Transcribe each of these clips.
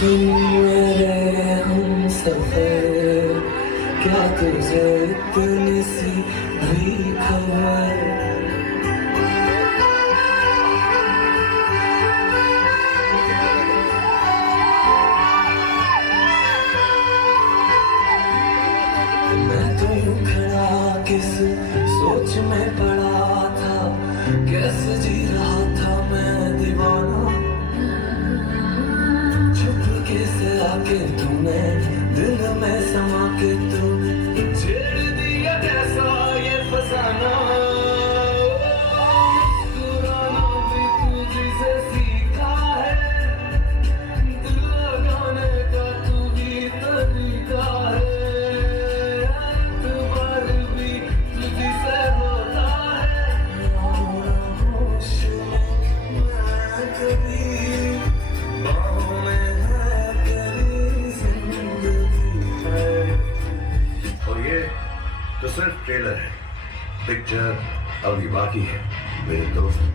सुन मेरे हम सफर, क्या तुझे इतनी सी भी खबर? मैं तो यूं खड़ा किस सोच में पड़ा था, कैसे जी रहा था मैं दीवाना। चुपके से आके तूने दिल में समा के तूने छेड़ दिया कैसा ये फसाना। मुस्कुराना भी तुझसे सीखा है, दिल लगाने का तू भी तरीका है। एतबार भी तुझसे होता है, होश में मैं कभी बाहों में है तेरी जिंदगी है। और ये तो सिर्फ ट्रेलर है, पिक्चर अभी बाकी है मेरे दोस्त।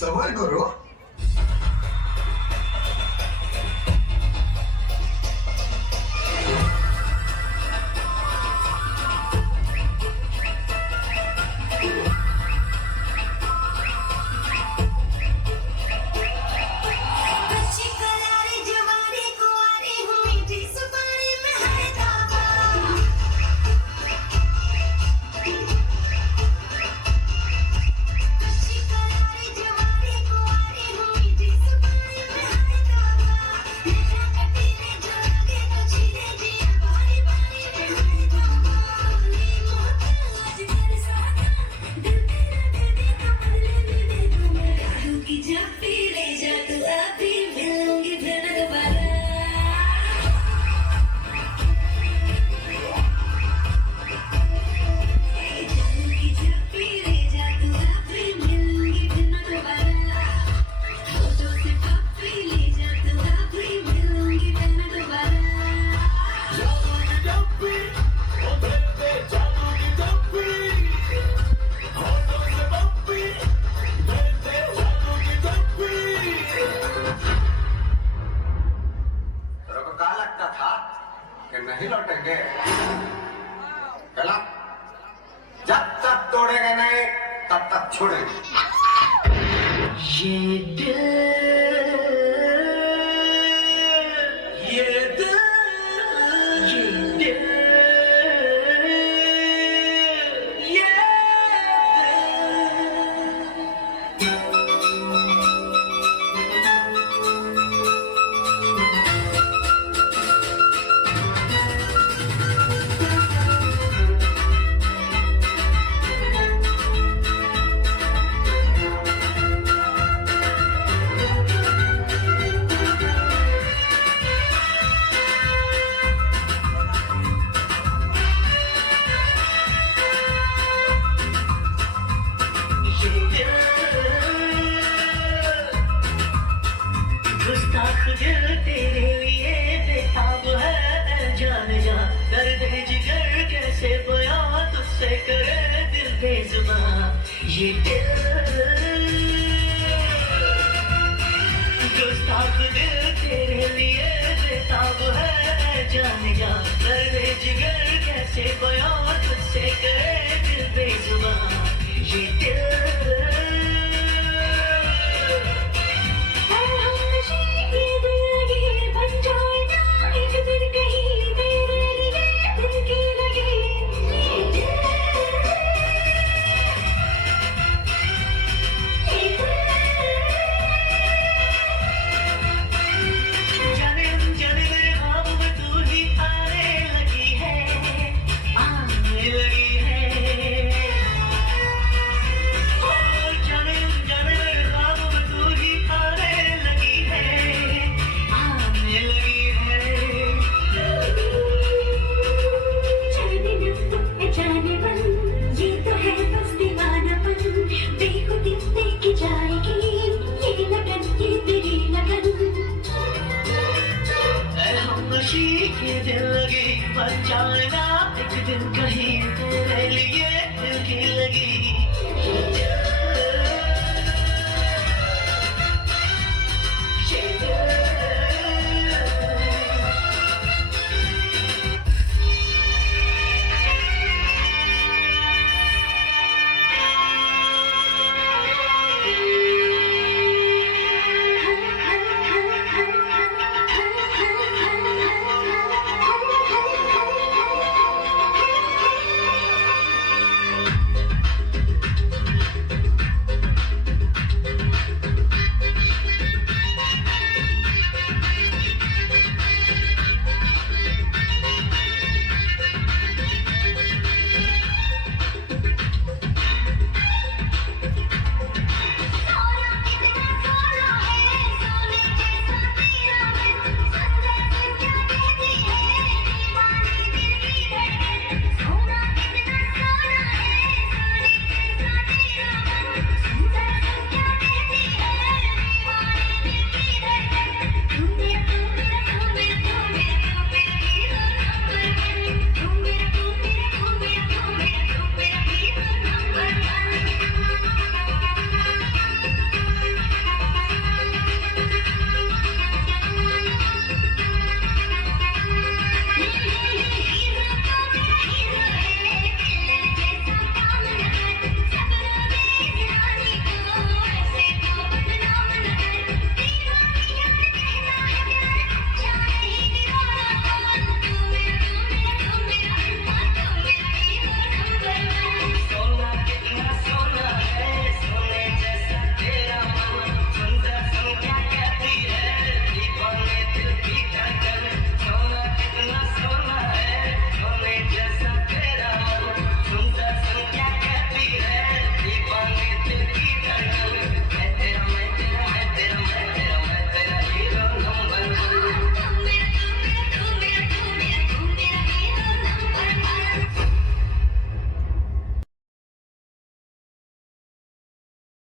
सवाल करो। नहीं लौटेंगे। चला, जब तक तोड़ेंगे नहीं तब तक छोड़ेंगे। ये दिल ये दिल गुस्ताख दिल तेरे लिए बेताब है जान जा दर्द जिगर कैसे बयां तुझसे करे दिल बेजुबान ये दिल ये दिल लगी बन जाना एक दिन कहीं तेरे लिए दिल की लगी